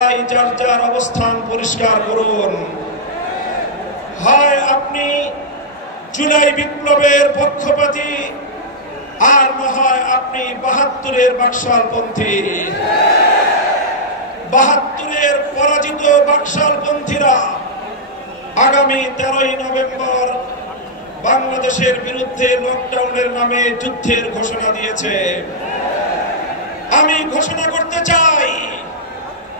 যার যার অবস্থান পরিষ্কার করুন। হয় আপনি জুলাই বিপ্লবের পক্ষপাতী, আর না হয় আপনি ৭২-এর বাকশালপন্থী। ৭২-এর পরাজিত বাকশালপন্থীরা আগামী 13ই নভেম্বর বাংলাদেশের বিরুদ্ধে লকডাউনের নামে যুদ্ধের ঘোষণা দিয়েছে। আমি ঘোষণা করতে চাই,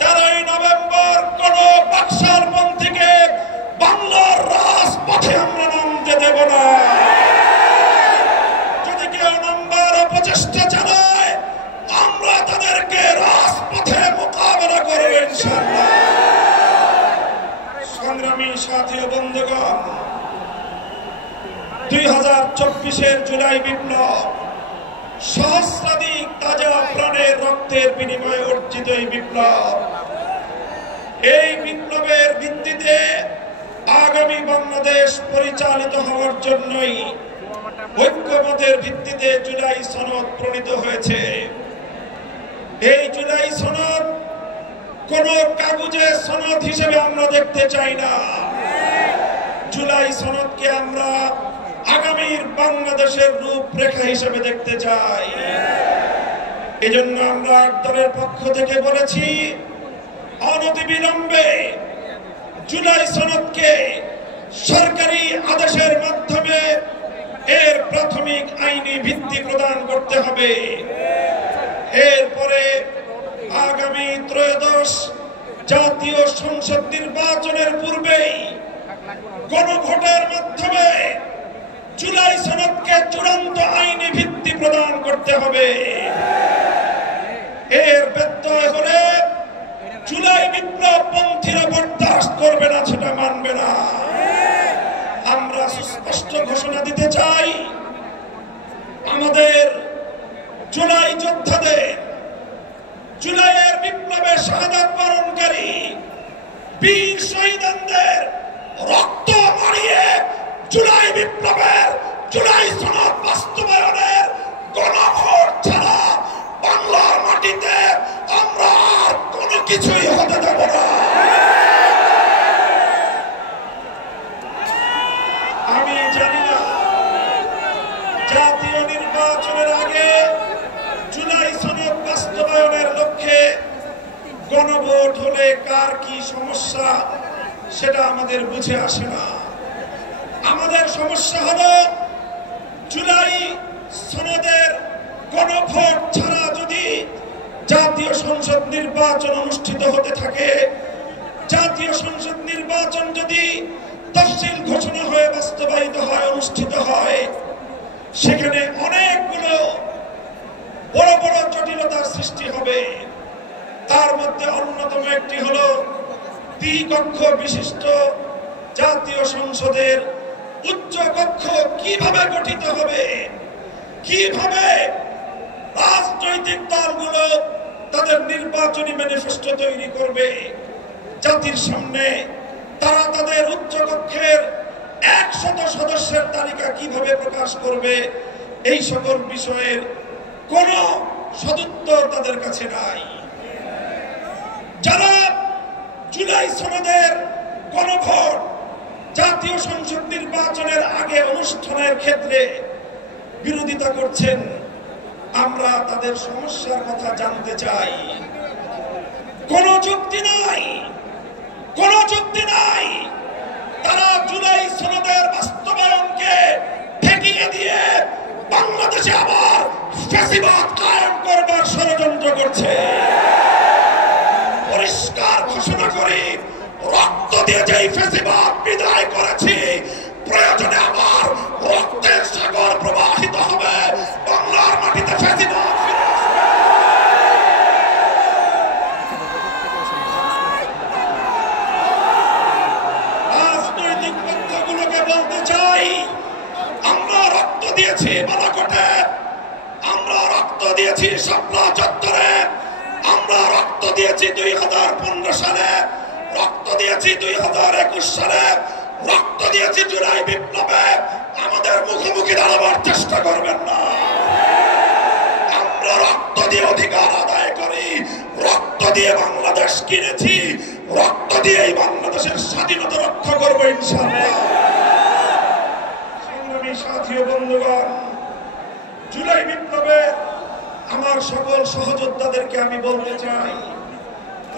13ই নভেম্বর কোন বাকশালপন্থীকে বাংলার রাজপথে আমরা নামতে দেব না। যদি কেউ নামবার অপচেষ্টা চালায়, আমরা তাদেরকে রাজপথে মোকাবেলা করব ইনশাআল্লাহ। সংগ্রামী সাথী ও বন্ধুগণ, 2024-এর জুলাই বিপ্লব সহস্রাধিক তাজা প্রাণের রক্তের বিনিময়ে অর্জিত এই বিপ্লব। এই বিপ্লবের ভিত্তিতে আগামী বাংলাদেশ পরিচালিত হওয়ার জন্যই ঐক্যমতের ভিত্তিতে জুলাই সনদ প্রণীত হয়েছে। এই জুলাই সনদ কোন কাগজের সনদ হিসেবে আমরা দেখতে চাই না। জুলাই সনদকে আমরা আগামীর বাংলাদেশের রূপরেখা হিসেবে দেখতে চাই। এজন্য আমরা দলের পক্ষ থেকে বলেছি, অনতিবিলম্বে জুলাই সনদকে সরকারি আদেশের মাধ্যমে এর প্রাথমিক আইনি ভিত্তি প্রদান করতে হবে। এরপরে আগামী ত্রয়োদশ জাতীয় সংসদ নির্বাচনের পূর্বেই গণভোটের মাধ্যমে জুলাই সনদকে চূড়ান্ত আইনি ভিত্তি প্রদান করতে হবে। এর ব্যত্যয় হলে জুলাই বিপ্লব পন্থীরা বরদাস্ত করবে না, সেটা মানবে না। আমরা সুস্পষ্ট ঘোষণা দিতে চাই, আমাদের জুলাই যোদ্ধাদের, জুলাইয়ের বিপ্লবে শাহাদাত বরণকারী বীর শহীদদের রক্ত মারিয়ে জুলাই বিপ্লবের, জুলাই সনদ বাস্তবায়নের গণভোট ছাড়া বাংলার মাটিতে আমরা আর কোনো কিছুই হতে দেব না। আমি জানি না জাতীয় নির্বাচনের আগে জুলাই সনদ বাস্তবায়নের লক্ষ্যে গণভোট হলে কার কি সমস্যা, সেটা আমাদের বুঝে আসে না। আমাদের সমস্যা হলো, জুলাই সনদের গণভোট ছাড়া যদি জাতীয় সংসদ নির্বাচন অনুষ্ঠিত হতে থাকে, জাতীয় সংসদ নির্বাচন যদি তফসিল ঘোষণা হয়ে বাস্তবায়িত হয়, অনুষ্ঠিত হয়, সেখানে অনেকগুলো বড় বড় জটিলতার সৃষ্টি হবে। তার মধ্যে অন্যতম একটি হলো, দ্বিকক্ষ বিশিষ্ট জাতীয় সংসদের উচ্চ কক্ষ কিভাবে গঠিত হবে, কিভাবে রাজনৈতিক দলগুলো তাদের নির্বাচনী ম্যানিফেস্টো তৈরি করবে, জাতির সামনে তারা তাদের উচ্চ কক্ষের 100 সদস্যের তালিকা কিভাবে প্রকাশ করবে, এই সকল বিষয়ের কোন সদুত্তর তাদের কাছে নাই। যারা জুলাই সনদের গণভোট, জাতীয় সংসদ নির্বাচনের আগে অনুষ্ঠানের ক্ষেত্রে বিরোধিতা করছেন, আমরা তাদের সমস্যার কথা জানতে চাই। কোন যুক্তি নাই, কোন যুক্তি নাই। তারা জুলাই সনদের বাস্তবায়নকে ঠেকিয়ে দিয়ে বাংলাদেশে আবার ফ্যাসিবাদ কায়েম করবার ষড়যন্ত্র করছে। পরিষ্কার ঘোষণা করি, রক্ত দিয়ে যেই ফ্যাসিবাদ বিদায় করেছি, প্রয়োজনে আবার রক্তের সাগর প্রবাহিত হবে, বাংলার মাটিতে ফ্যাসিবাদ ফিরে আসবে। রাজনৈতিক পক্ষগুলোকে বলতে চাই, আমরা রক্ত দিয়েছি বালাকোটে, আমরা রক্ত দিয়েছি শাপলা চত্বরে, আমরা রক্ত দিয়েছি 2015 সালে, রক্ত দিয়েছি 2021 সালে, রক্ত দিয়েছি জুলাই বিপ্লবে। আমাদের মুখোমুখি দাঁড়াবার চেষ্টা করবেন না। আমরা রক্ত দিয়ে অধিকার আদায় করি, রক্ত রক্ত দিয়ে বাংলাদেশ কিনেছি, রক্ত দিয়ে এই বাংলাদেশের স্বাধীনতা রক্ষা করবো ইনশাআল্লাহ। সংগ্রামী সাথী ও বন্ধুগণ, জুলাই বিপ্লবে আমার সকল সহযোদ্ধাদেরকে আমি বলতে চাই,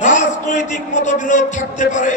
রাজনৈতিক মতবিরোধ থাকতে পারে,